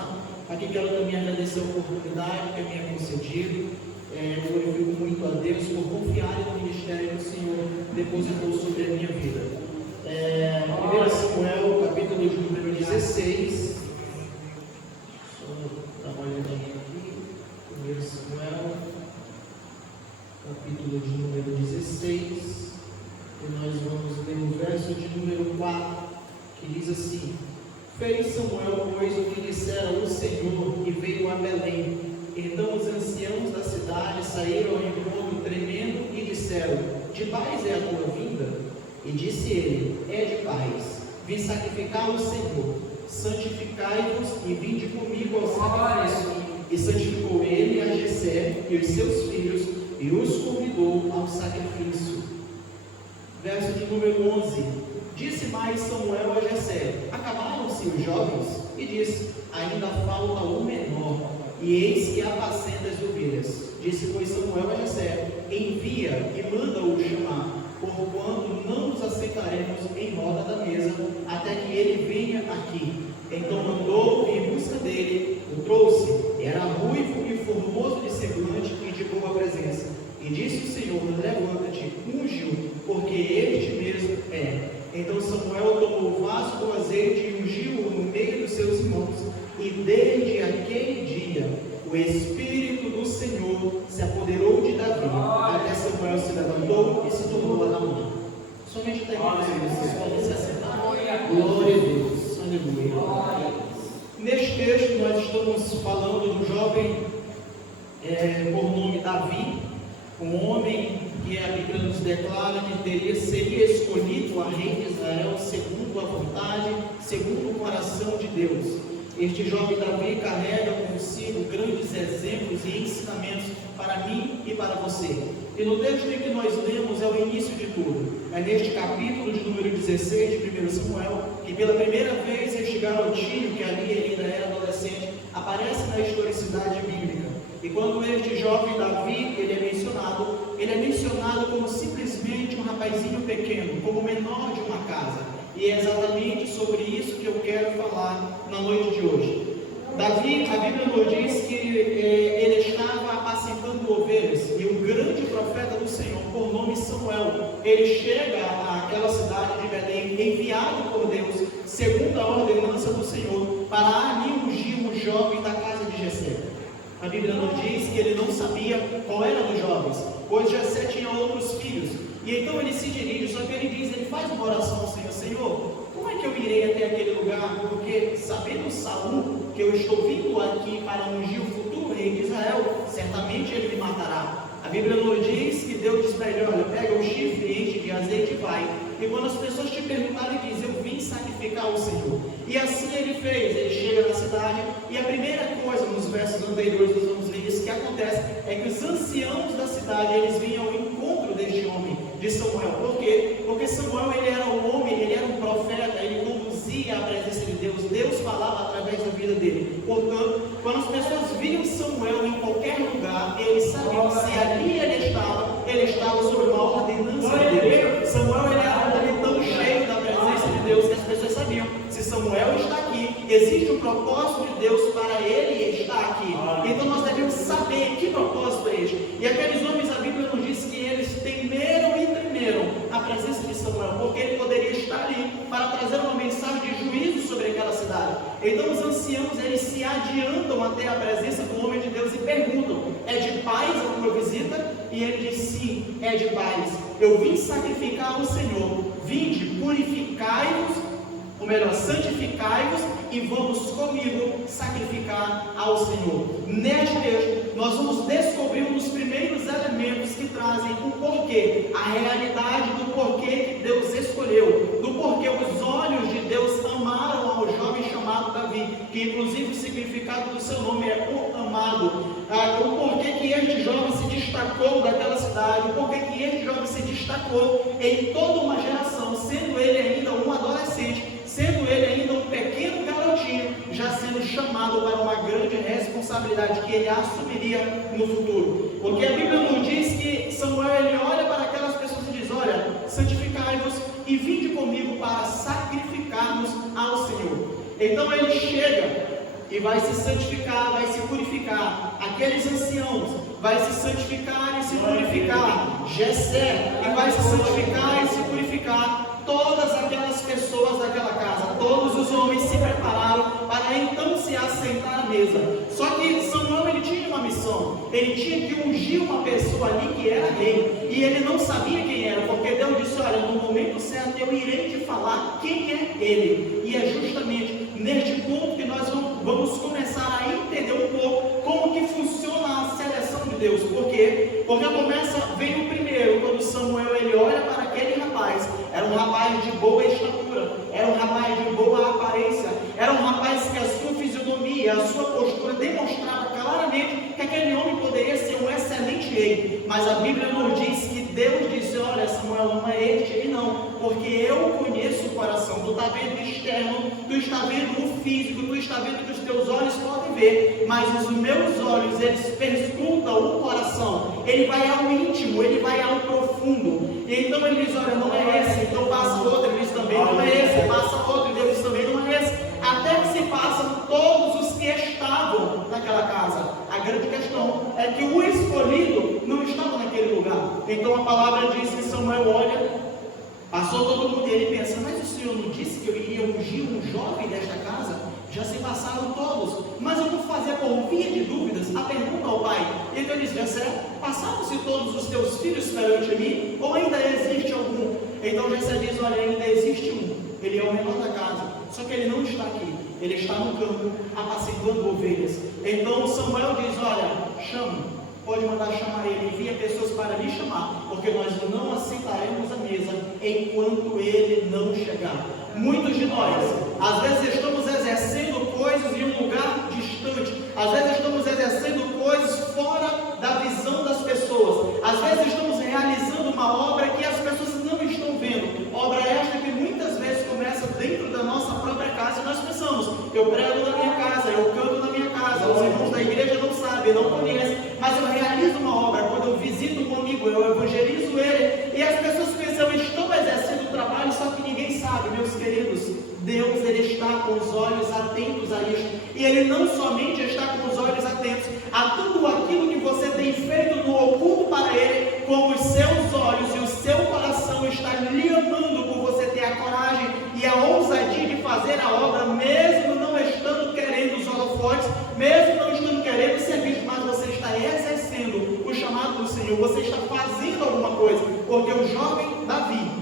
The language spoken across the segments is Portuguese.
tá? Aqui quero também agradecer a oportunidade que me é concedido. Glorifico muito a Deus por confiar no ministério que o Senhor depositou sobre a minha vida. 1 Samuel, capítulo de número 16. Só dar uma olhadinha aqui. 1 Samuel, capítulo de número 16. E nós vamos ler o verso de número 4, que diz assim: Fez Samuel, pois, o que dissera o Senhor, e veio a Belém. Então os anciãos da cidade saíram ao encontro tremendo e disseram: De paz é a tua vinda? E disse ele: É de paz. Vim sacrificar ao Senhor. Santificai-vos e vinde comigo ao sacrifício. E santificou ele a Jessé e os seus filhos, e os convidou ao sacrifício. Verso de número 11. Disse mais Samuel a Jessé: Acabaram-se os jovens? E disse: Ainda falta o menor, e eis que apacenta as ovelhas. Disse, pois, Samuel a Jessé: Envia e manda-o chamar, porquanto não nos aceitaremos em roda da mesa, até que ele venha aqui. Então mandou em busca dele, o trouxe, era ruivo e formoso de semblante e de boa presença. E disse o Senhor: Levanta-te, unge-o, porque este mesmo é. Então Samuel tomou o vaso do azeite e ungiu-o no meio dos seus irmãos. E desde aquele dia, o Espírito do Senhor se apoderou de Davi, até Samuel se levantou e se tornou a Ramá. Somente até aqui, vocês podem se assentar. Glória a Deus. Aleluia. Neste texto, nós estamos falando do jovem por nome Davi, um homem que a Bíblia nos declara que seria escolhido a rei de Israel segundo a vontade, segundo o coração de Deus. Este jovem Davi carrega consigo grandes exemplos e ensinamentos para mim e para você. E no texto que nós lemos é o início de tudo. É neste capítulo de número 16 de 1 Samuel, que pela primeira vez este garotinho, que ali ele ainda era adolescente, aparece na historicidade bíblica. E quando este jovem Davi, ele é mencionado como simplesmente um rapazinho pequeno, como o menor de uma casa. E é exatamente sobre isso que eu quero falar na noite de hoje. Davi, a Bíblia nos diz que ele estava apacentando ovelhas, e o grande profeta do Senhor, por nome Samuel, ele chega àquela cidade de Belém, enviado por Deus, segundo a ordenança do Senhor, para ali ungir um jovem da casa de Jessé. A Bíblia nos diz que ele não sabia qual era dos jovens, pois Jessé tinha outros filhos. E então ele se dirige, só que ele faz uma oração ao Senhor: Senhor, como é que eu irei até aquele lugar? Porque sabendo Saul que eu estou vindo aqui para ungir o futuro rei de Israel, certamente ele me matará. A Bíblia nos diz que Deus diz para ele: olha, pega o chifre, enche de azeite e vai. E quando as pessoas te perguntarem, ele diz: eu vim sacrificar ao Senhor. E assim ele fez. Ele chega na cidade, e a primeira coisa, nos versos anteriores nós vamos ler isso, que acontece é que os anciãos da cidade, eles vinham ao encontro deste homem, de Samuel. Por quê? Porque Samuel, ele era um homem, ele era um profeta, ele conduzia a presença de Deus. Deus falava através da vida dele. Portanto, quando as pessoas viam Samuel em qualquer lugar, eles sabiam se ali ele estava sob uma ordenança de Deus. Samuel, ele era um homem tão cheio da presença de Deus que as pessoas sabiam: se Samuel está aqui, existe um propósito de Deus para ele estar aqui. Então nós devemos saber que propósito é este. E aqueles homens, a Bíblia nos diz que eles temeram e tremeram a presença de Samuel, porque ele poderia estar ali para trazer uma mensagem de juízo sobre aquela cidade. Então os anciãos, eles se adiantam até a presença do homem de Deus e perguntam: é de paz a tua visita? E ele diz: sim, é de paz. Eu vim sacrificar ao Senhor. Vinde, purificai-vos, ou melhor, santificai-vos, e vamos comigo sacrificar ao Senhor. Neste texto, nós vamos descobrir um dos primeiros elementos que trazem o porquê, a realidade do porquê que Deus escolheu, do porquê os olhos de Deus amaram ao jovem chamado Davi, que inclusive o significado do seu nome é o amado. O porquê que este jovem se destacou daquela cidade, o porquê que este jovem se destacou em toda uma geração, sendo ele ainda um adolescente, sendo ele ainda um pequeno garotinho, já sendo chamado para uma grande responsabilidade que ele assumiria no futuro. Porque a Bíblia nos diz que Samuel, ele olha para aquelas pessoas e diz: olha, santificai-vos e vinde comigo para sacrificarmos ao Senhor. Então ele chega e vai se santificar, vai se purificar. Aqueles anciãos vai se santificar e se purificar. Jessé, e vai se santificar e se purificar. Todas aquelas pessoas daquela casa, todos os homens se prepararam para então se assentar à mesa. Só que Samuel, ele tinha uma missão, ele tinha que ungir uma pessoa ali que era rei, e ele não sabia quem era, porque Deus disse: olha, no momento certo eu irei te falar quem é ele. E é justamente neste ponto que nós vamos começar a entender um pouco como que funciona a seleção de Deus. Por quê? Porque vem o primeiro, quando Samuel ele olha para aquele rapaz. Era um rapaz de boa estatura, era um rapaz de boa aparência, era um rapaz que a sua fisionomia, a sua postura demonstrava claramente que aquele homem poderia ser um excelente rei. Mas a Bíblia nos diz que Deus disse: olha, Samuel, não é este aí não, porque eu conheço o coração. Tu está vendo o externo, tu está vendo o físico, tu está vendo que os teus olhos podem ver, mas os meus olhos, eles perscrutam o coração. Ele vai ao íntimo, ele vai ao profundo. E então ele diz: olha, não é esse. Então passa outro, ele diz também: não é esse. Passa outro, Deus diz também: não é esse. Até que se passam todos os que estavam naquela casa. A grande questão é que o escolhido não estava naquele lugar. Então a palavra diz que Samuel olha, passou todo mundo e ele pensa: mas o Senhor não disse que eu iria ungir um jovem desta casa? Já se passaram todos, mas eu vou fazer por via de dúvidas a pergunta ao pai. E então ele diz: Jessé, passaram-se todos os teus filhos perante mim, ou ainda existe algum? Então Jessé diz: olha, ainda existe um, ele é o menor da casa, só que ele não está aqui, ele está no campo apaciguando ovelhas. Então Samuel diz: olha, chame, pode mandar chamar ele, envia pessoas para lhe chamar, porque nós não aceitaremos a mesa enquanto ele não chegar. Muitos de nós, às vezes estamos exercendo coisas em um lugar distante, às vezes estamos exercendo coisas fora da visão das pessoas, às vezes estamos realizando uma obra que as pessoas não estão vendo, obra esta que muitas vezes começa dentro da nossa própria casa, e nós pensamos: eu prego na minha casa, eu canto na minha casa, os irmãos da igreja não sabem, não conhecem, mas eu realizo uma obra. Quando eu visito um amigo, eu evangelizo ele, e as pessoas pensam: eu estou exercendo o trabalho, só que ninguém sabe. Meus queridos, Deus, ele está com os olhos atentos a isto, e ele não somente está com os olhos atentos a tudo aquilo que você tem feito no oculto para ele, como os seus olhos e o seu coração está lhe amando por você ter a coragem e a ousadia de fazer a obra, mesmo não estando querendo os holofotes, mesmo não estando querendo ser visto, mas você está exercendo o chamado do Senhor, você está fazendo alguma coisa, porque o jovem Davi,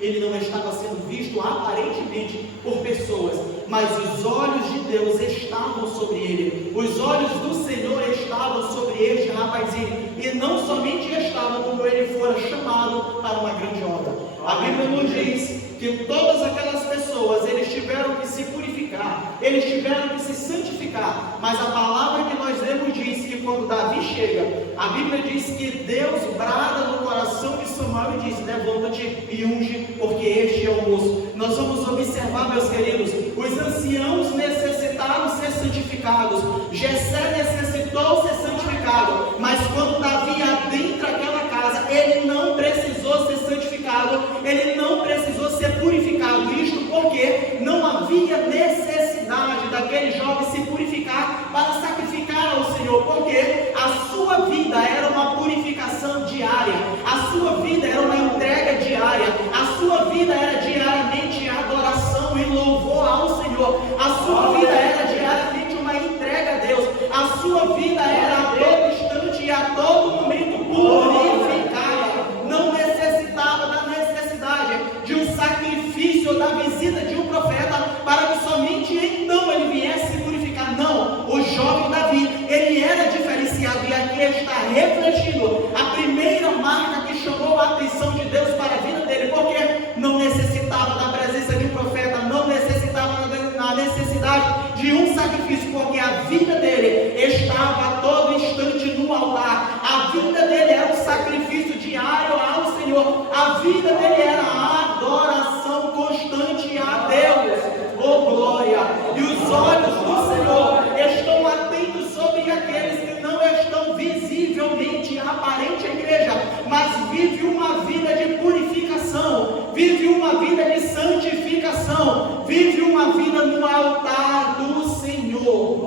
ele não estava sendo visto aparentemente por pessoas, mas os olhos de Deus estavam sobre ele, os olhos do Senhor estavam sobre este rapazinho, e não somente estavam, como ele fora chamado para uma grande obra. A Bíblia nos diz que todas aquelas pessoas, eles tiveram que se purificar, eles tiveram que se santificar, mas a palavra que nós lemos diz que quando Davi chega, a Bíblia diz que Deus brada no coração de Samuel e diz: levanta-te e unge, porque este é o moço. Nós vamos observar, meus queridos, os anciãos necessitaram ser santificados, Jessé necessitou ser santificado, mas quando Davi adentra aquela casa, ele não precisou ser santificado, ele não precisou ser purificado. Isto porque não havia necessidade daquele jovem se purificar para sacrificar ao Senhor, porque a sua vida era uma purificação diária, a sua vida era uma entrega diária, a sua vida era diariamente adoração e louvor ao Senhor, a sua vida era diariamente uma entrega a Deus, a sua vida era a todo instante e a todo momento purificada. Não necessitava da necessidade de um sacrifício ou da visita de um profeta para que somente então ele viesse se purificar. Não, o jovem Davi, ele era diferenciado, e aqui está refletido a primeira marca que chamou a atenção de Deus para a vida dele, porque não necessitava da presença de um profeta, não necessitava da necessidade de um sacrifício, porque a vida dele estava a todo instante no altar, a vida dele era um sacrifício diário ao Senhor, a vida dele era a adoração constante a Deus. Oh glória! E os olhos do Senhor estão atentos sobre aqueles que não estão visivelmente aparente à igreja, mas vive uma vida de purificação, vive uma vida de santificação, vive uma vida no altar do Senhor.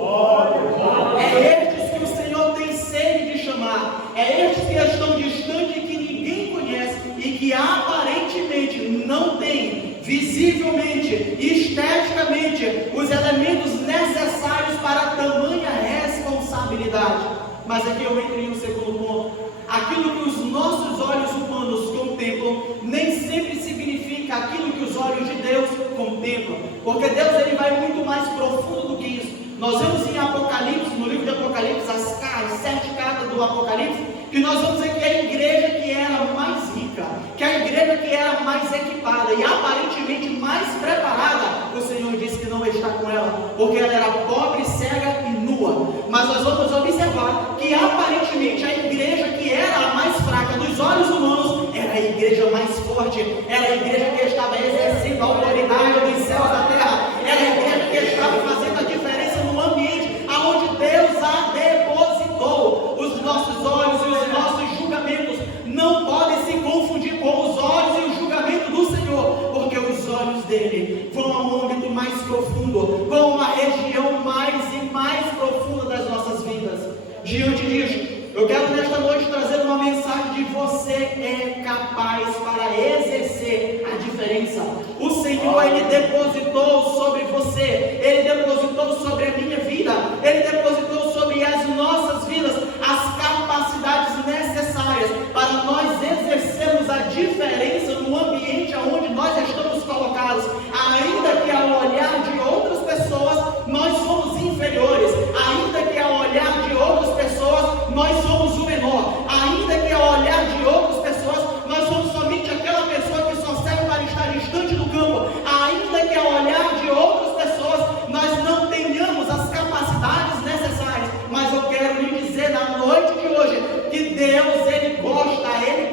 Mas aqui eu entro em um segundo ponto. Aquilo que os nossos olhos humanos contemplam nem sempre significa aquilo que os olhos de Deus contemplam, porque Deus ele vai muito mais profundo do que isso. Nós vemos em Apocalipse, no livro de Apocalipse, as 7 cartas do Apocalipse, que nós vamos ver que a igreja que era mais rica, que a igreja que era mais equipada e aparentemente mais preparada, o Senhor disse que não está com ela, porque ela era pobre, cega e nua. Mas nós vamos observar que aparentemente a igreja que era a mais fraca dos olhos humanos era a igreja mais forte, era a igreja que estava exercendo a autoridade dos céus da terra, era a igreja que estava fazendo a diferença no ambiente aonde Deus a depositou. Os nossos olhos e os nossos julgamentos não podem se confundir com os olhos e o julgamento do Senhor, porque os olhos dele vão a um âmbito mais profundo, vão a uma região mais e mais profunda das nossas vidas. Diante disso, eu quero nesta noite trazer uma mensagem de você é capaz para exercer a diferença. O Senhor, ele depositou sobre você, ele depositou sobre a minha vida, ele depositou sobre as nossas vidas as capacidades necessárias para nós exercermos a diferença no ambiente onde nós estamos colocados. Ainda que ao olhar de outras pessoas nós somos inferiores, ainda que ao olhar de outras pessoas nós somos o menor, ainda que ao olhar de outras pessoas nós somos somente aquela pessoa que só serve para estar distante do campo, ainda que ao olhar de outras pessoas nós não tenhamos as capacidades necessárias. Mas eu quero lhe dizer na noite de hoje que Deus ele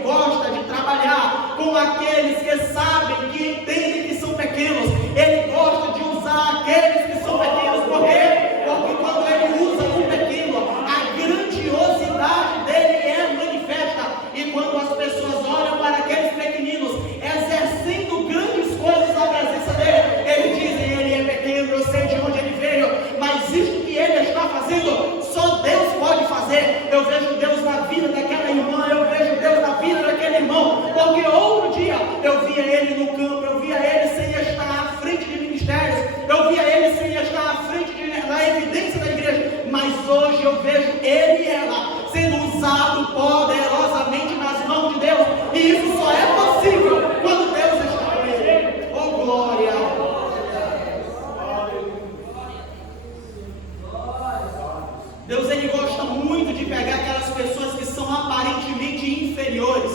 gosta de trabalhar com aqueles que sabem, que entendem que são pequenos. Ele gosta de usar aqueles que são pequenos. Por quê? Porque quando ele usa um pequeno, a grandiosidade dele é manifesta. E quando as pessoas olham para aqueles pequeninos exercendo grandes coisas na presença dele, eles dizem: ele é pequeno, eu sei de onde ele veio, mas isto que ele está fazendo, só Deus pode fazer. Eu vejo Deus na vida daquela irmã, eu vejo Deus na vida daquele irmão, porque outro dia eu via ele no campo, eu via ele sem estar à frente de ministérios, eu via ele sem estar à frente da evidência da igreja, mas hoje eu vejo ele e ela sendo usado poderosamente nas mãos de Deus, e isso só é possível quando Deus está com ele. Oh glória! Deus ele gosta muito de pegar aquelas pessoas que são aparentemente inferiores.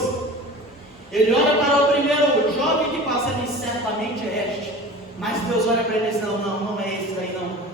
Ele olha para o primeiro jovem que passa e diz: certamente é este. Mas Deus olha para ele e diz: não é esse daí não.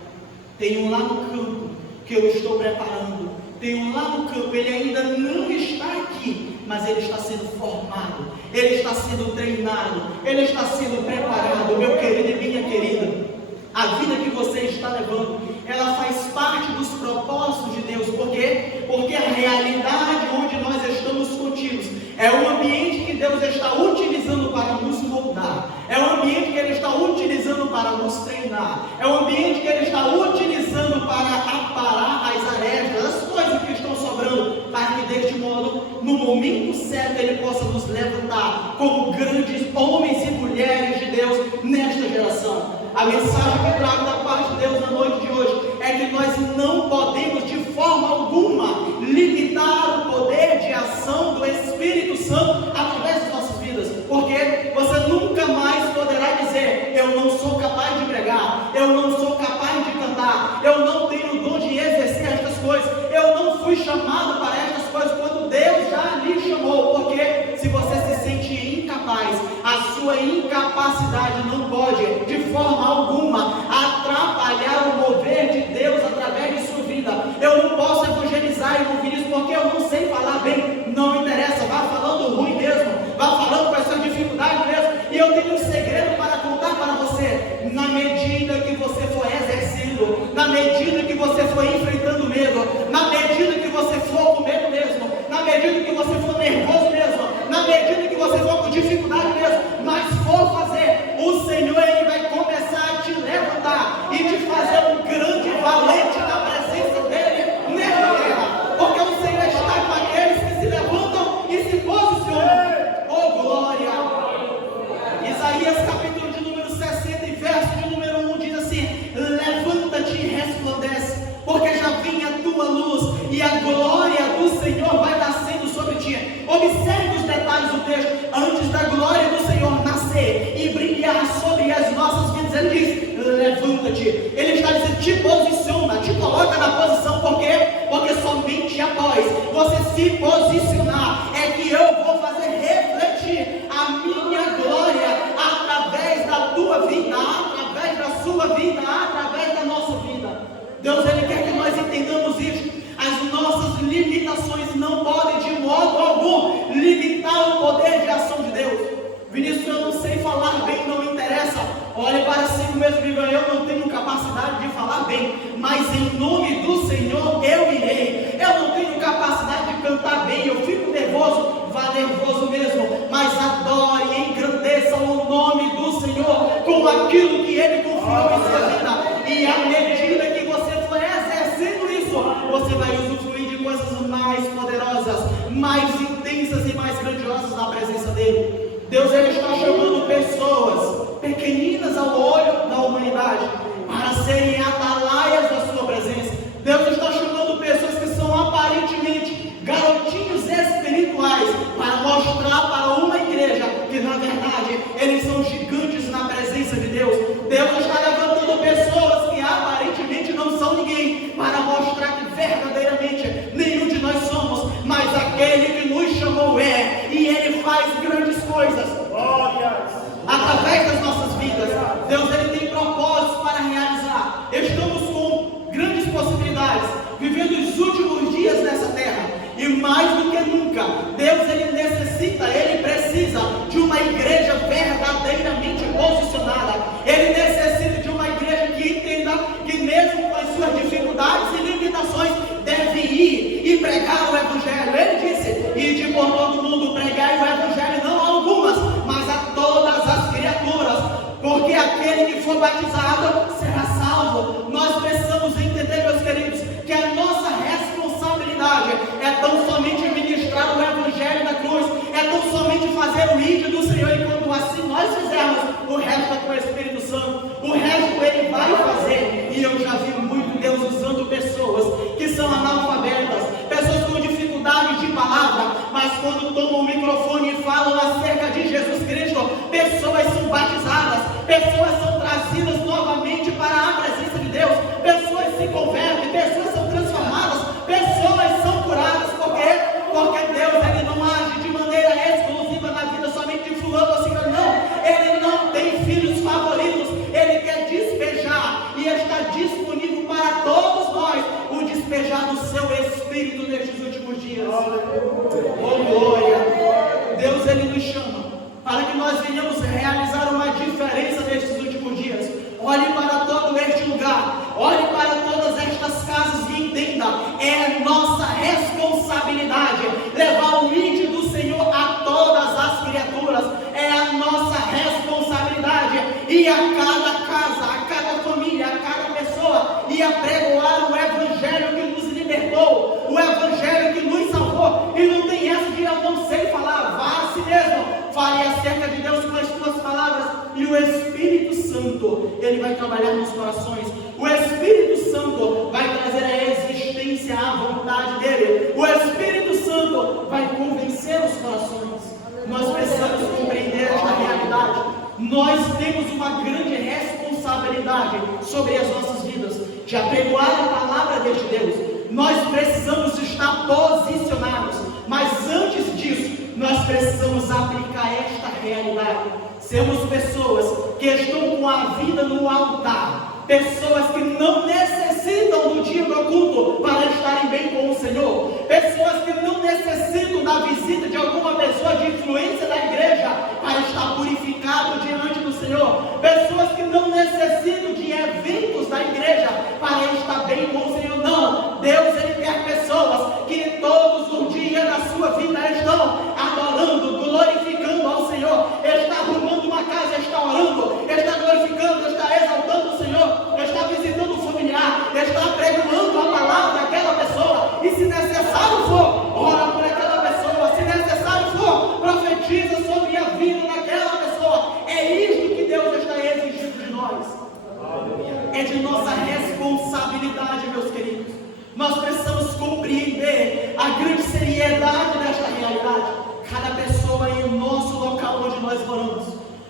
Tem um lá no campo que eu estou preparando. Tem um lá no campo, ele ainda não está aqui, mas ele está sendo formado, ele está sendo treinado, ele está sendo preparado. Meu querido e minha querida, a vida que você está levando, ela faz parte dos propósitos de Deus. Por quê? Porque a realidade onde nós estamos contidos é um ambiente que Deus está utilizando para nos moldar, é um ambiente que Ele está utilizando para nos treinar, é um ambiente que Ele está utilizando para aparar as arestas, as coisas que estão sobrando, para que deste modo, no momento certo, Ele possa nos levantar como grandes homens e mulheres de Deus nesta geração. A mensagem que eu trago da parte de Deus na noite de hoje é que nós não podemos de forma alguma limitar o poder de ação do Espírito Santo através das nossas vidas, porque você nunca mais poderá dizer: eu não sou capaz de pregar, eu não sou capaz de cantar, eu não tenho o dom de exercer estas coisas, eu não fui chamado para estas coisas, quando Deus já lhe chamou. Porque se você se sente incapaz, a sua incapacidade não pode de forma alguma atrapalhar o mover de Deus através de sua vida. Eu não posso evangelizar e ouvir isso porque eu não sei falar bem. Não interessa, vá falando ruim mesmo, vá falando com essa dificuldade mesmo. E eu tenho um segredo para contar para você: na medida que você for exercendo, na medida que você for enfrentando medo, na medida que você for com medo mesmo, na medida que você for nervoso mesmo, na medida que você for com dificuldade mesmo, mas for fazer, o Senhor ele vai começar a te levantar e te fazer um grande valente na presença dele nesta terra, porque o Senhor está com aqueles que se levantam e se posicionam. Oh glória! Isaías capítulo de número 60 e verso de número 1 diz assim: levanta-te e resplandece, porque já vem a tua luz e a glória te posiciona, te coloca na posição. Por quê? Porque somente após você se posicionar é que eu vou fazer refletir a minha glória através da tua vida, através da sua vida, através da nossa vida. Deus, Ele quer que nós entendamos isso. As nossas limitações não podem de modo algum limitar o poder de ação de Deus. Vinícius, eu não sei falar bem, não interessa. Olhe para si mesmo e diga: eu não tenho capacidade de falar bem, mas em nome do Senhor eu irei. Eu não tenho capacidade de cantar bem, eu fico nervoso, vá nervoso mesmo, mas adore e engrandeça o nome do Senhor com aquilo que Ele confiou em sua vida. E à medida que você for exercendo isso, você vai usufruir de coisas mais poderosas, mais intensas e mais grandiosas na presença dEle. Deus, Ele está chamando pessoas pequeninas ao olho da humanidade para serem atalaias da sua presença. Deus está chamando pessoas que são aparentemente garotinhos espirituais para mostrar para uma igreja que na verdade eles são gigantes na presença de Deus. Deus está levantando pessoas que aparentemente não são ninguém para mostrar que verdadeiramente nenhum de nós somos, mas aquele que nos chamou é, e Ele faz grandes coisas através das nossas vidas. Deus, Ele tem propósitos para realizar. Estamos com grandes possibilidades, vivendo os últimos dias nessa terra, e mais do que nunca, Deus, Ele necessita, Ele precisa de uma igreja verdadeiramente posicionada. Ele necessita de uma igreja que entenda que mesmo com as suas dificuldades e limitações, deve ir e pregar o Evangelho. Ele disse: ide por todo mundo, pregai o Evangelho, não a algumas, mas a todas as criaturas, porque aquele que for batizado será salvo. Nós precisamos entender, meus queridos, que a nossa responsabilidade é tão somente ministrar o Evangelho da cruz, é tão somente fazer o ídolo do Senhor, e quando assim nós fizermos, o resto é com o Espírito Santo, o resto Ele vai fazer. E eu já vi muito Deus usando pessoas que são analfabetas, pessoas com dificuldade de palavra, mas quando tomam o microfone e falam acerca de Jesus Cristo, pessoas são batizadas, pessoas são trazidas novamente para a presença de Deus, pessoas se convertem, pessoas são transformadas, pessoas são curadas. Por quê? Porque Deus, Ele não age de maneira exclusiva na vida somente de fulano ou ciclano, não. Ele não tem filhos favoritos, Ele quer despejar, e está disponível para todos nós, o despejar do seu Espírito nestes últimos dias. Oh glória! Deus, Ele nos chama para que nós venhamos realizar uma diferença nestes últimos dias. Olhe para todo este lugar, olhe para todas estas casas e entenda: é nossa responsabilidade levar o ID do Senhor a todas as criaturas. É a nossa responsabilidade ir a cada casa, a cada família, a cada pessoa, e apregoar o Evangelho que nos libertou, o Evangelho que nos salvou. E não tem essa de eu não sei falar, vá a si mesmo, fale acerca de Deus com as tuas palavras, e o Espírito Santo, Ele vai trabalhar nos corações. O Espírito Santo vai trazer a existência à vontade dEle. O Espírito Santo vai convencer os corações. Nós precisamos compreender esta realidade. Nós temos uma grande responsabilidade sobre as nossas vidas, de apregoar a palavra deste Deus. Nós precisamos estar posicionados, mas antes disso, nós precisamos aplicar esta realidade. Sermos pessoas que estão com a vida no altar, pessoas que não necessitam do dia do culto para estarem bem com o Senhor, pessoas que não necessitam da visita de alguma pessoa de influência da igreja para estar purificado diante do Senhor, pessoas que não necessitam de eventos da igreja para estar bem com o Senhor. Não, Deus, Ele quer pessoas que todos os dias da sua vida estão adorando, glorificando ao Senhor, está arrumando uma casa, está orando, está glorificando, está exaltando o Senhor, está visitando o familiar, está apregoando a palavra àquela pessoa, e se necessário for, ora por aquela pessoa, se necessário for, profetiza sobre a vida daquela pessoa. É isto que Deus está exigindo de nós. É de nossa responsabilidade, meus queridos. Nós precisamos compreender a grande seriedade desta realidade. Cada pessoa em nosso local onde nós moramos,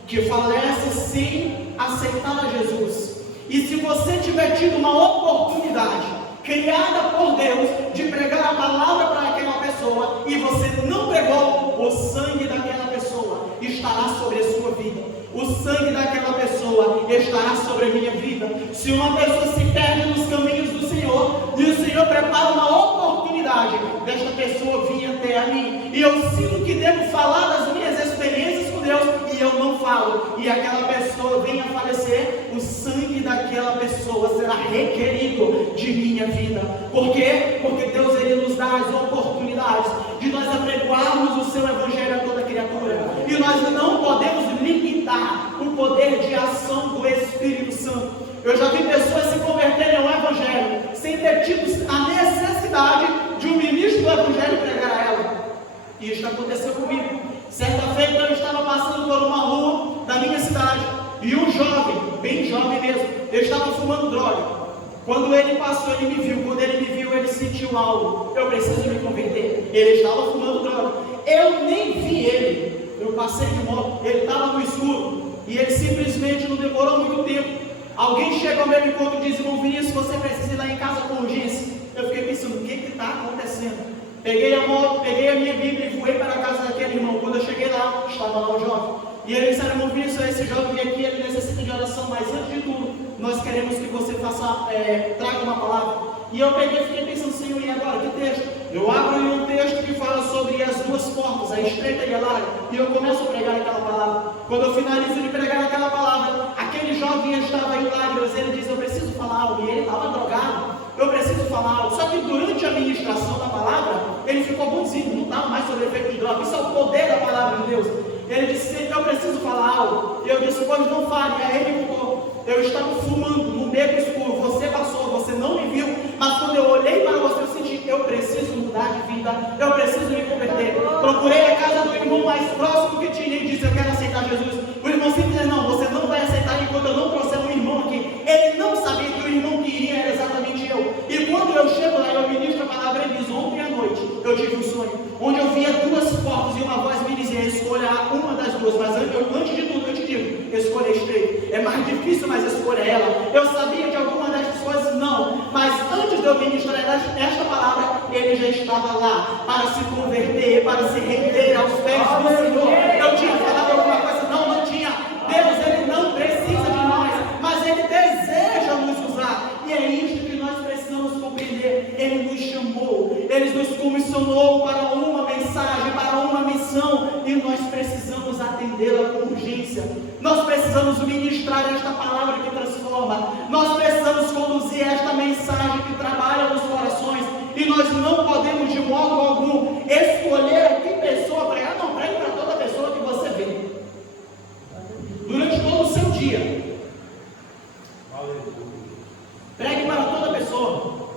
que falece sem aceitar a Jesus, E se você tiver tido uma oportunidade criada por Deus de pregar a palavra para aquela pessoa e você não pregou, o sangue daquela pessoa estará sobre a sua vida. O sangue daquela pessoa estará sobre a minha vida. Se uma pessoa se perde nos caminhos do Senhor e o Senhor prepara uma oportunidade desta pessoa vir até a mim, e eu sinto que devo falar das minhas experiências com Deus e eu não falo, e aquela pessoa vem a falecer, o sangue daquela pessoa será requerido de minha vida. Por quê? Porque Deus, Ele nos dá as oportunidades de nós apregoarmos o seu evangelho a toda criatura, e nós não podemos limitar o poder de ação do Espírito Santo. Eu já vi pessoas se converterem ao evangelho sem ter tido a necessidade de um ministro do evangelho pregar a ela. E isso aconteceu comigo. Certa feita eu estava passando por uma rua da minha cidade e um jovem, bem jovem mesmo, ele estava fumando droga. Quando ele passou, ele me viu. Quando ele me viu, ele sentiu algo. Eu preciso me converter. Ele estava fumando droga. Eu nem vi ele. Eu passei de moto. Ele estava no escuro. E ele simplesmente não demorou muito tempo. Alguém chega ao meu encontro e diz: irmão Vinícius, você precisa ir lá em casa com urgência. Eu fiquei pensando: o que está acontecendo? Peguei a moto, peguei a minha Bíblia e voei para a casa daquele irmão. Quando eu cheguei lá, estava lá o jovem. E ele disse: irmão Vinícius, esse jovem aqui, ele necessita de oração, mas antes de tudo, nós queremos que você traga uma palavra. E eu peguei e fiquei pensando: Senhor, e agora? Que texto? Eu abro um texto que fala sobre as duas portas, a estreita e a larga, e eu começo a pregar aquela palavra. Quando eu finalizo de pregar aquela palavra, aquele jovem estava em lágrimas. Ele diz: eu preciso falar algo. E ele estava drogado. Eu preciso falar algo. Só que durante a ministração da palavra, ele ficou bonzinho, não estava mais sob efeito de droga. Isso é o poder da palavra de Deus. Ele disse: eu preciso falar algo. E eu disse: pois não fale. E aí ele contou: eu estava fumando no beco escuro, você passou, você não me viu, mas quando eu olhei para você, eu senti: eu preciso mudar de vida, eu preciso me converter. Procurei a casa do irmão mais próximo que tinha e disse: eu quero aceitar Jesus. O irmão simplesmente: não, você não vai aceitar enquanto eu não trouxer um irmão aqui. Ele não sabia que o irmão que iria era exatamente eu. E quando eu chego lá, eu ministro a palavra, ele diz: ontem à noite eu tive um sonho, onde eu via duas portas e uma voz me dizia: escolha uma das duas, mas antes de tudo eu te digo, escolha a estreita. É mais difícil, mas escolha ela. Eu sabia de alguma destas coisas? Não, mas antes de eu ministrar esta palavra, ele já estava lá para se converter, para se render aos pés do Senhor. Eu tinha falado alguma coisa? Não tinha. Deus, Ele não precisa de nós, mas Ele deseja nos usar, e é isso que nós precisamos compreender. Ele nos chamou, Ele nos comissionou para uma mensagem, para uma missão, e nós precisamos atendê-la com urgência. Nós precisamos ministrar esta palavra que transforma, nós precisamos conduzir esta mensagem que trabalha nos corações, e nós não podemos de modo algum escolher a que pessoa pregar. Não, pregue para toda pessoa que você vê, durante todo o seu dia. Pregue para toda pessoa,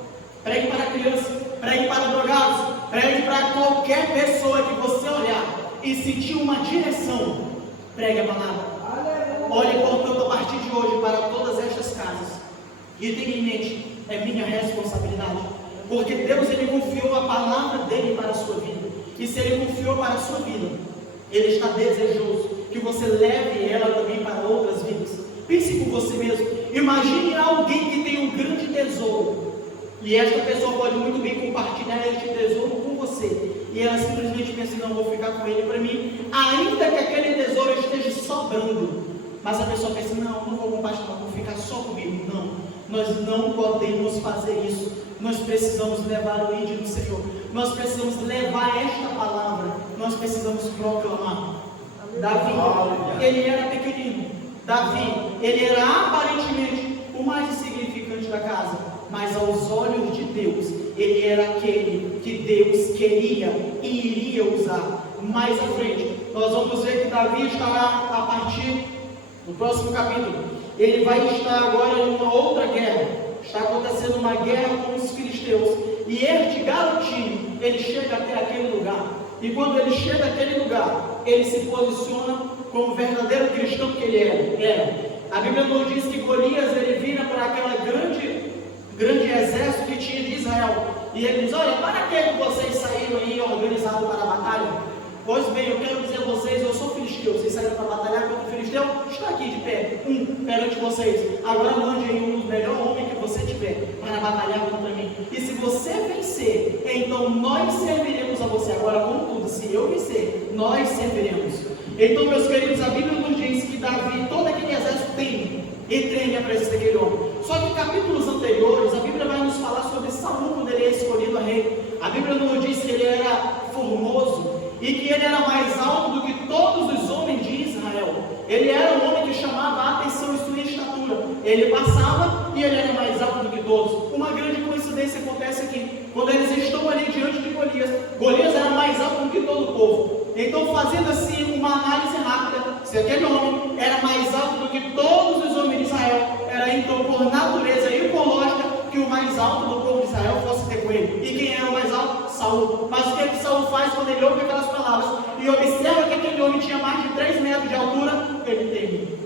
pregue para criança, pregue para drogados, pregue para qualquer pessoa que você olhar e sentir uma direção. Pregue a palavra. Olhe, portanto, a partir de hoje para todas estas casas, e tenha em mente: é minha responsabilidade, porque Deus, Ele confiou a palavra dEle para a sua vida, e se Ele confiou para a sua vida, Ele está desejoso que você leve ela também para outras vidas. Pense com você mesmo. Imagine alguém que tem um grande tesouro, e esta pessoa pode muito bem compartilhar este tesouro com você, e ela simplesmente pensa: não, vou ficar com ele para mim, ainda que aquele tesouro esteja sobrando. Mas a pessoa pensa: não vou compartilhar, vou ficar só comigo. Não, nós não podemos fazer isso. Nós precisamos levar o ID do Senhor, nós precisamos levar esta palavra, nós precisamos proclamar. Davi, ele era pequenino. Davi, ele era aparentemente o mais insignificante da casa, mas aos olhos de Deus, ele era aquele que Deus queria e iria usar. Mais à frente, nós vamos ver que Davi estará, a partir do próximo capítulo, ele vai estar agora em uma outra guerra. Está acontecendo uma guerra com os filisteus, e este garotinho, ele chega até aquele lugar, e quando ele chega àquele lugar, ele se posiciona como o verdadeiro cristão que ele era. A Bíblia nos diz que Golias, ele vira para aquela grande exército que tinha de Israel, e ele diz: olha, para que vocês saíram aí organizados para a batalha? Pois bem, eu quero dizer a vocês, eu sou filisteu, vocês saíram para batalhar contra o filisteu? Estou aqui de pé, perante vocês. Agora mande aí o melhor homem que você tiver para batalhar contra mim. E se você vencer, então nós serviremos a você. Agora, contudo, se eu vencer, nós serviremos. Então, meus queridos, a Bíblia nos diz que Davi, todo aquele exército teme e treme a presença daquele homem. Só que em capítulos anteriores, a Bíblia vai nos falar sobre Saul quando ele é escolhido a rei. A Bíblia nos diz que ele era formoso e que ele era mais alto do que todos os homens de Israel. Ele era um homem que chamava a atenção em sua estatura. Ele passava e ele era mais alto do que todos. Uma grande coincidência acontece aqui. Quando eles estão ali diante de Golias, Golias era mais alto do que todo o povo. Então, fazendo assim uma análise rápida, se aquele homem era mais alto do que todos os homens de Israel, era então por natureza e por lógica que o mais alto do povo de Israel fosse ter com ele. E quem era o mais alto? Saul. Mas o que Saul faz quando ele ouve aquelas palavras e observa que aquele homem tinha mais de 3 metros de altura? Ele teme.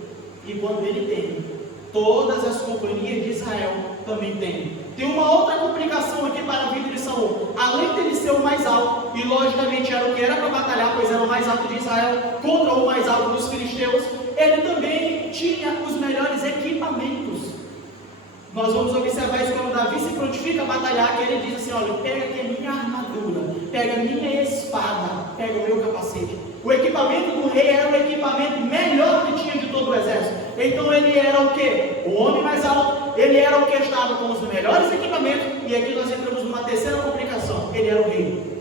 E quando ele teme, todas as companhias de Israel também temem. Tem uma outra complicação aqui para a vida de Saul. Além dele ser o mais alto, e logicamente era o que era para batalhar, pois era o mais alto de Israel contra o mais alto dos filisteus, ele também tinha os melhores equipamentos. Nós vamos observar isso quando Davi se prontifica a batalhar, que ele diz assim: olha, pega aqui a minha armadura, pega a minha espada, pega o meu capacete. O equipamento do rei era o equipamento melhor que tinha de todo o exército. Então ele era o quê? O homem mais alto, ele era o que estava com os melhores equipamentos, e aqui nós entramos numa terceira complicação: ele era o rei.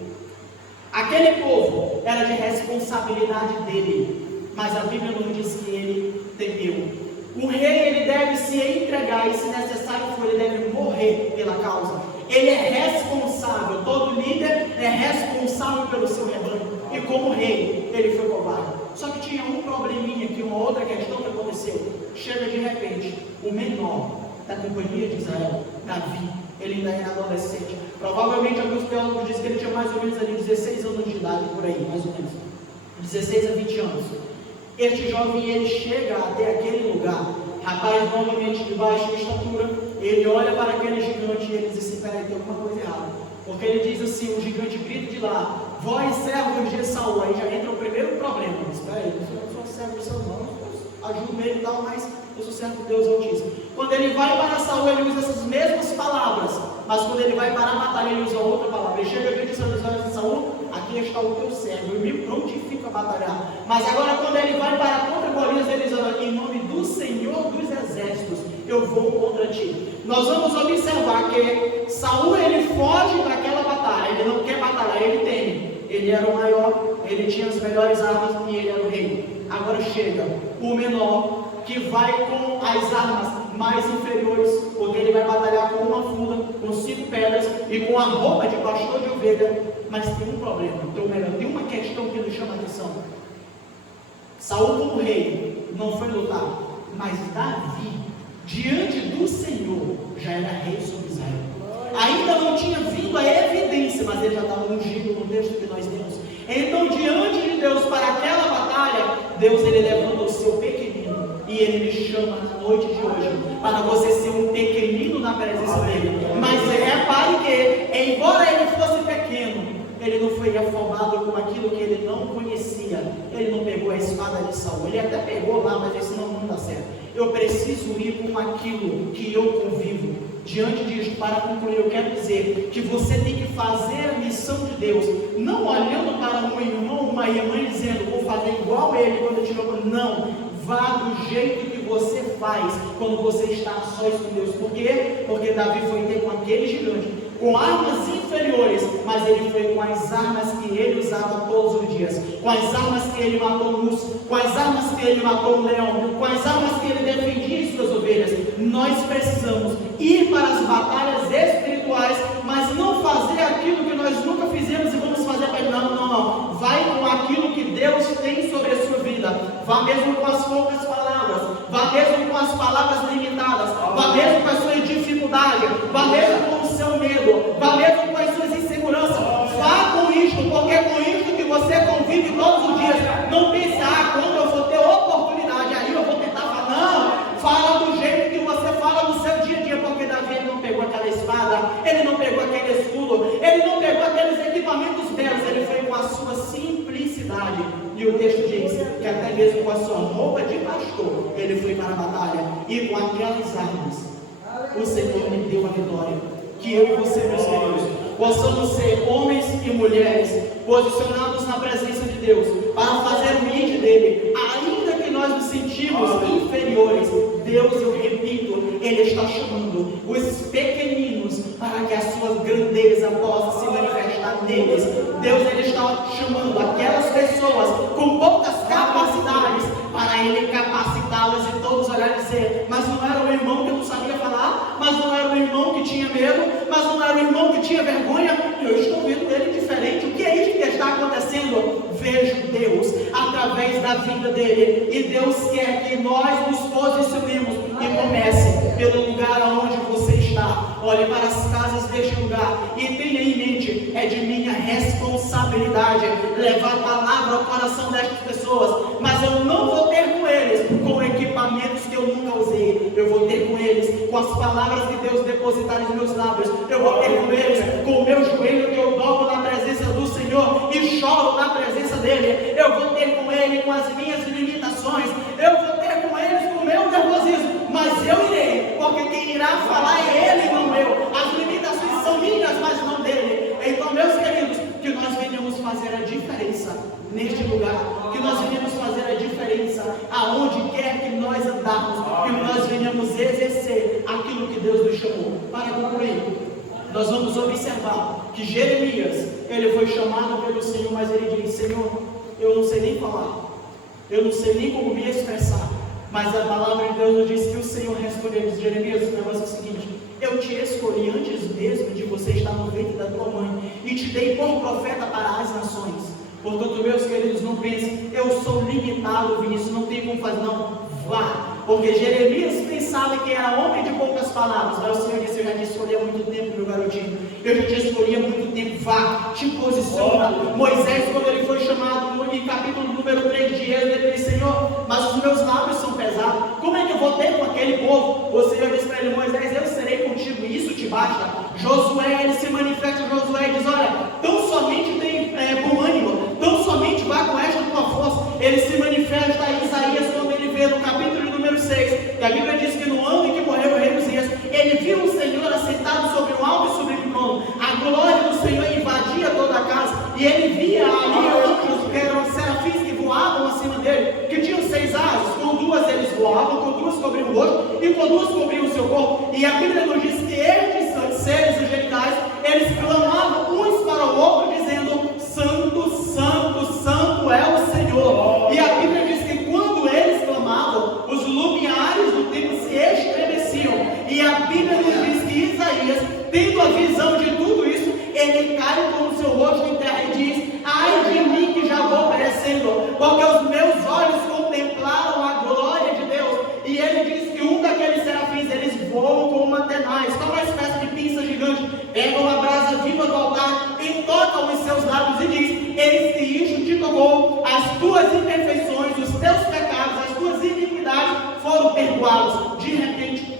Aquele povo era de responsabilidade dele, mas a Bíblia nos diz que ele temeu. O rei, ele deve se entregar, e se necessário for, ele deve morrer pela causa. Ele é responsável, todo líder é responsável pelo seu rebanho. E como rei, ele foi covarde. Só que tinha um probleminha aqui, uma outra questão que aconteceu. Chega de repente, o menor da companhia de Israel, Davi, ele ainda era adolescente. Provavelmente alguns teólogos dizem que ele tinha mais ou menos ali 16 anos de idade, por aí, mais ou menos. 16 a 20 anos. Este jovem, ele chega até aquele lugar, rapaz novamente de baixa estatura, ele olha para aquele gigante e ele diz assim: peraí, tem alguma coisa errada. Porque ele diz assim, o gigante grita de lá: vós servos de Saul. Aí já entra o primeiro problema. Espera aí, eu sou servo de Saul, não, ajudo ele e tal, mas eu sou servo de Deus Altíssimo. Quando ele vai para Saul, ele usa essas mesmas palavras, mas quando ele vai para a batalha, ele usa outra palavra. Ele chega e diz a Saul: aqui está o teu servo, eu me prontifico a batalhar. Mas agora, quando ele vai para contra Golias, ele diz: em nome do Senhor dos Exércitos, eu vou contra ti. Nós vamos observar que Saul, ele foge daquela batalha, ele não quer batalhar, ele teme. Ele era o maior, ele tinha as melhores armas e ele era o rei. Agora chega o menor, que vai com as armas mais inferiores, porque ele vai batalhar com uma funda, com 5 pedras e com a roupa de pastor de ovelha. Mas tem um problema, tem uma questão que nos chama a atenção. Saul, como rei, não foi lutar, mas Davi, diante do Senhor, já era rei sobre Israel. Ainda não tinha vindo a evidência, mas ele já estava ungido no texto que nós temos. Então, diante de Deus, para aquela batalha, Deus, ele levanta o seu pequenino, e ele me chama na noite de hoje, para você ser um pequenino na presença dele. Mas repare que, embora ele fosse pequeno, ele não foi afobado com aquilo que ele não conhecia. Ele não pegou a espada de Saul. Ele até pegou lá, mas disse: não dá certo. Eu preciso ir com aquilo que eu convivo. Diante disso, para concluir, eu quero dizer que você tem que fazer a missão de Deus, não olhando para um irmão, uma irmã, dizendo: vou fazer igual ele quando eu estiver. Não, vá do jeito que você faz quando você está a sós com Deus. Por quê? Porque Davi foi ter com aquele gigante, com armas inferiores, mas ele foi com as armas que ele usava todos os dias, com as armas que ele matou um urso, com as armas que ele matou um leão, com as armas que ele defendia as suas ovelhas. Nós precisamos ir para as batalhas espirituais, mas não fazer aquilo que nós nunca fizemos e vamos fazer para ele. Não. Vai com aquilo que Deus tem sobre a sua vida. Vá mesmo com as poucas palavras, vá mesmo com as palavras limitadas, vá mesmo com as suas dificuldades, vá mesmo com o seu medo, vá mesmo com as suas inseguranças. Vá com isto, porque é com isto que você convive todos os dias. Não pense: quando eu for ter oportunidade, aí eu vou tentar falar. Não, fala do jeito que você fala no seu dia a dia, porque Davi, ele não pegou aquela espada, ele não pegou aquele escudo, ele não pegou aqueles equipamentos belos, ele foi com a sua simplicidade. intensidade. E o texto diz que até mesmo com a sua roupa de pastor, ele foi para a batalha. E com aquelas armas, o Senhor lhe deu a vitória. Que eu e você, meus queridos, possamos ser homens e mulheres posicionados na presença de Deus para fazer o id dele, ainda que nós nos sentimos inferiores. Deus, eu repito, Ele está chamando os pequeninos para que a sua grandeza possa se manifestar neles. Deus, Ele está chamando aquelas pessoas com poucas capacidades para Ele capacitá-las e todos olharem e dizer: mas não era o irmão que não sabia falar, mas não era o irmão que tinha medo, mas não era o irmão que tinha vergonha. Eu estou vendo ele diferente. O que é isso que está acontecendo? Vejo Deus através da vida dele, e Deus quer que nós nos posicionemos. E comece pelo lugar onde você está. Olhe para as casas deste lugar e tenha em mente: é de minha responsabilidade levar a palavra ao coração destas pessoas, mas eu não vou ter com eles com equipamentos que eu nunca usei. Eu vou ter com eles com as palavras que Deus depositar nos meus lábios. Eu vou ter com eles com o meu joelho que eu dobro na presença do Senhor e choro na presença dele. Eu vou ter com ele com as minhas limitações. Eu vou ter com eles com o meu nervosismo, mas eu irei, porque quem irá falar é ele, não eu. As limitações são minhas, mas não dele. Então, meus queridos, que nós venhamos fazer a diferença neste lugar, que nós venhamos fazer a diferença aonde quer que nós andarmos, que nós venhamos exercer aquilo que Deus nos chamou. Para concluir, nós vamos observar que Jeremias, ele foi chamado pelo Senhor, mas ele diz: Senhor, eu não sei nem falar, eu não sei nem como me expressar. Mas a palavra de Deus nos diz que o Senhor respondeu: Jeremias, o negócio é o seguinte: eu te escolhi antes mesmo de você estar no ventre da tua mãe, e te dei por profeta para as nações. Portanto, meus queridos, não pensem: eu sou limitado, Vinícius, não tem como fazer. Não, vá. Porque Jeremias pensava que era homem de poucas palavras, mas o Senhor disse: eu já te escolhi há muito tempo, meu garotinho. Eu já te escolhi há muito tempo. Vá, te posiciona. Moisés, quando ele foi chamado em capítulo número 3 de Êxodo, ele disse: Senhor, mas os meus lábios são pesados. Como é que eu vou ter com aquele povo? O Senhor disse para ele: Moisés, eu serei contigo, e isso te basta. Josué, ele se manifesta. Josué diz: olha, tão somente tem bom ânimo, tão somente vá com esta tua força. Ele se manifesta a Isaías quando ele vê no capítulo número 6, que a Bíblia diz que no ano em que morreu o rei Uzias, ele viu o Senhor assentado sobre um alto e sublime trono. A glória do Senhor invadia toda a casa, e ele via ali anjos, que eram serafins, que voavam acima dele, que tinham 6 asas. Com 2 eles voavam, com 2 cobriam o rosto, e com 2 cobriam o seu corpo. E a Bíblia nos diz que estes seres angelicais, eles clamavam uns para o outro, dizendo: Santo, Santo, Santo é o Senhor. E a Bíblia diz que quando eles clamavam, os lumiares do templo se estremeciam. E a Bíblia nos diz que Isaías, tendo a visão de tudo isso, ele cai com o seu rosto em terra e diz: ai de mim que já vou perecendo, porque os meus olhos contemplaram a glória de Deus. E ele diz que um daqueles serafins, eles voam como tenaz, como uma espécie de pinça gigante, pegam a brasa viva do altar e tocam os seus lábios e diz: eis que isto te tocou, as tuas imperfeições, os teus pecados, as tuas iniquidades foram perdoados. De repente,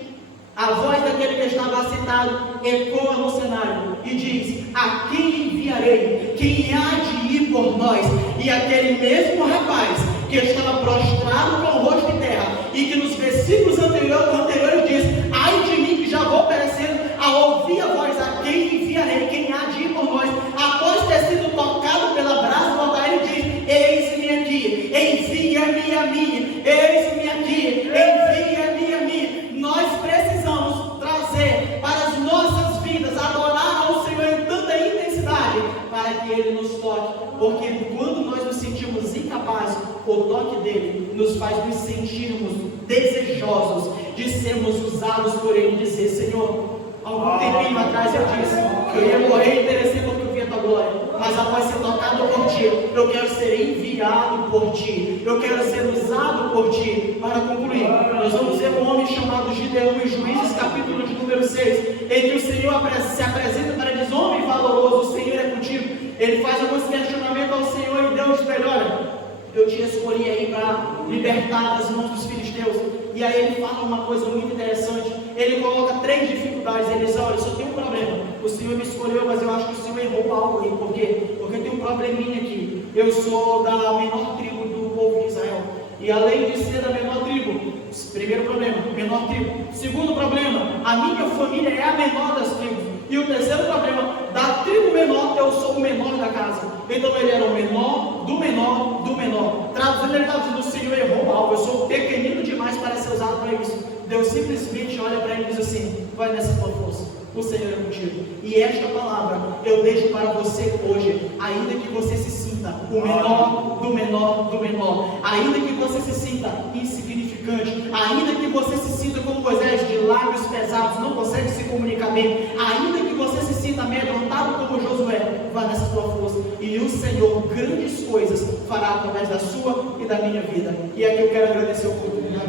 a voz daquele que estava sentado ecoa no cenário e diz: a quem enviarei? Quem há de ir por nós? E aquele mesmo rapaz que estava prostrado com o rosto em terra, e que nos versículos anteriores diz: ai de mim que já vou perecendo, ao ouvir a voz: a quem enviarei? Quem há de ir por nós? Após ter sido tocado pela brasa do altar, ele diz: eis-me aqui, envia-me a mim, eis-me aqui, envia-me a mim. Nós precisamos trazer para as nossas vidas, adorar ao Senhor em tanta intensidade, para que Ele nos toque, porque quando nós nos sentimos incapazes, o toque dele nos faz nos sentirmos desejosos de sermos usados por Ele e dizer: Senhor, algum tempinho atrás eu disse que eu ia morrer interessante porque eu vi a tua glória, mas após ser tocado por Ti, eu quero ser enviado por Ti, eu quero ser usado por Ti. Para concluir, nós vamos ver um homem chamado Gideão em Juízes capítulo de número 6, em que o Senhor se apresenta para dizer: homem valoroso, o Senhor é contigo. Ele faz alguns questionamentos ao Senhor e Deus diz: olha, eu te escolhi aí para libertar das mãos dos filisteus. E aí ele fala uma coisa muito interessante. Ele coloca 3 dificuldades. Ele diz: olha, só tem um problema. O Senhor me escolheu, mas eu acho que o Senhor errou algo aí. Por quê? Porque tem um probleminha aqui. eu sou da menor tribo do povo de Israel. E além de ser da menor tribo, primeiro problema, menor tribo. Segundo problema, a minha família é a menor das tribos. E o terceiro problema, da tribo menor, eu sou o menor da casa. Então ele era o menor, do menor, do menor. Traduzindo, ele está dizendo, o Senhor errou algo, eu sou pequenino demais para ser usado para isso. Deus simplesmente olha para ele e diz assim, vai nessa tua força. O Senhor é contigo. E esta palavra eu deixo para você hoje, ainda que você se sinta o menor do menor do menor, ainda que você se sinta insignificante, ainda que você se sinta como Moisés, de lábios pesados, não consegue se comunicar bem, ainda que você se sinta amedrontado como Josué, vá nessa tua força, e o Senhor grandes coisas fará através da sua e da minha vida. E aqui eu quero agradecer a oportunidade